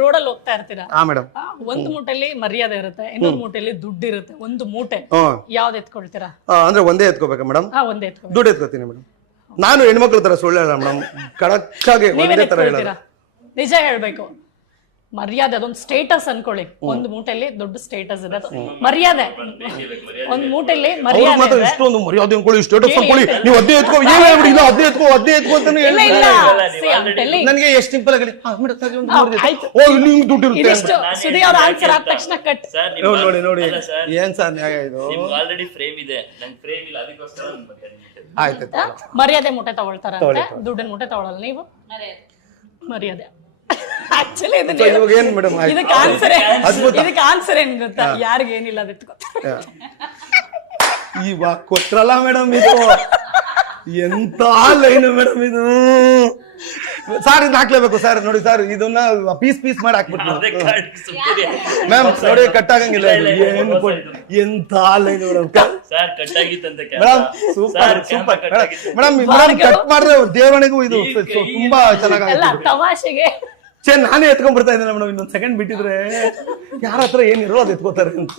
ರೋಡಲ್ಲಿ ಹೋಗ್ತಾ ಇರ್ತೀರಾ, ಹಾ ಮೇಡಮ್. ಒಂದು ಮೂಟೆಲಿ ಮರ್ಯಾದೆ ಇರುತ್ತೆ, ಇನ್ನೊಂದು ಮೂಟೆಲಿ ದುಡ್ಡು ಇರುತ್ತೆ. ಒಂದು ಮೂಟೆ ಯಾವ್ದು ಎತ್ಕೊಳ್ತೀರಾ? ಅಂದ್ರೆ ಒಂದೇ ಎತ್ಕೋಬೇಕಾ ಮೇಡಮ್? ಒಂದೇ ಎತ್ಕೊ. ದುಡ್ಡು ಎತ್ಕೋತೀನಿ ಮೇಡಮ್. ನಾನು ಹೆಣ್ಮಕ್ಳ ತರ ಸುಳ್ಳು ಹೇಳಲ್ಲ ಮೇಡಮ್, ಕಡಕ್ ಆಗಿ ಒಂದೇ ತರ ಹೇಳಲ್ಲ. ನಿಜ ಹೇಳ್ಬೇಕು. ಮರ್ಯಾದೆ ಅದೊಂದು ಸ್ಟೇಟಸ್ ಅನ್ಕೊಳ್ಳಿ. ಒಂದು ಮೂಟೆಲಿ ದೊಡ್ಡ ಸ್ಟೇಟಸ್ ಇದೆ, ಮರ್ಯಾದೆ. ಒಂದ್ ಮೂಟೆಲಿ ಮರ್ಯಾದೆ ಇಷ್ಟೊಂದು ಮರ್ಯಾದೆ ಅನ್ಕೊಳ್ಳಿ, ಸ್ಟೇಟಸ್ ಅನ್ಕೊಳ್ಳಿ, ನೀವು ಅದೇ ಎತ್ಕೋ, ಅದೇ ಎತ್ಕೋ ಅಂತಾನೆ ನನಗೆ ಎಷ್ಟು ಸಿಂಪಲ್ ಆಗಿ ದುಡ್ಡು ಇರುತ್ತೆ. ಸುದಿ ಅವ್ರ ಆನ್ಸರ್ ಆದ ತಕ್ಷಣ ಕಟ್. ನೋಡಿ ಏನ್ ಸರ್ ನ್ಯಾಯ ಇದು? ಆಲ್ರೆಡಿ ಫ್ರೇಮ್ ಇದೆ, ನಂಗೆ ಫ್ರೇಮ್ ಇಲ್ಲ, ಅದಕ್ಕೋಸ್ಕರ ಆಯ್ತು. ಮರ್ಯಾದೆ ಮೂಟೆ ತಗೊಳ್ತಾರಂತೆ, ದುಡ್ಡಿನ ಮೂಟೆ ತಗೊಳಲ್ಲ ನೀವು. ಮರ್ಯಾದೆ ಆಕ್ಚುಲಿ ಇದಕ್ಕೆ ಆನ್ಸರ್ ಏನ್ ಗೊತ್ತಾ? ಯಾರಿಗೆ ಏನಿಲ್ಲ ಅದಕ್ಕೆ ಗೊತ್ತಾ? ಇವಾಗ ಕೊಟ್ರಲ್ಲ ಮೇಡಮ್, ಇದು ಎಂತ ಲೈನ್ ಮೇಡಮ್ ಇದು. ಸರ್ ಇದು ಹಾಕ್ಲೇಬೇಕು ಸರ್. ನೋಡಿ ಸರ್, ಇದನ್ನ ಪೀಸ್ ಮಾಡಿ ಹಾಕ್ಬಿಟ್ಟು ಮ್ಯಾಮ್ ನೋಡಿ, ಕಟ್ ಆಗಂಗಿಲ್ಲ. ಎಂತ line madam, madam super madam. Cut ಮಾಡಿದ್ರೆ ದೇವಣಿಗೂ ಇದು ತುಂಬಾ ಚೆನ್ನಾಗಿ ತಮಾಷೆಗೆ ನಾನೇ ಎತ್ಕೊಂಡ್ ಬರ್ತಾ ಇದ್ದೇನೆ ಮೇಡಮ್. ಇನ್ನೊಂದ್ ಸೆಕೆಂಡ್ ಬಿಟ್ಟಿದ್ರೆ ಯಾರ ಹತ್ರ ಏನಿರೋ ಅದು ಎತ್ಕೋತಾರೆ ಅಂತ.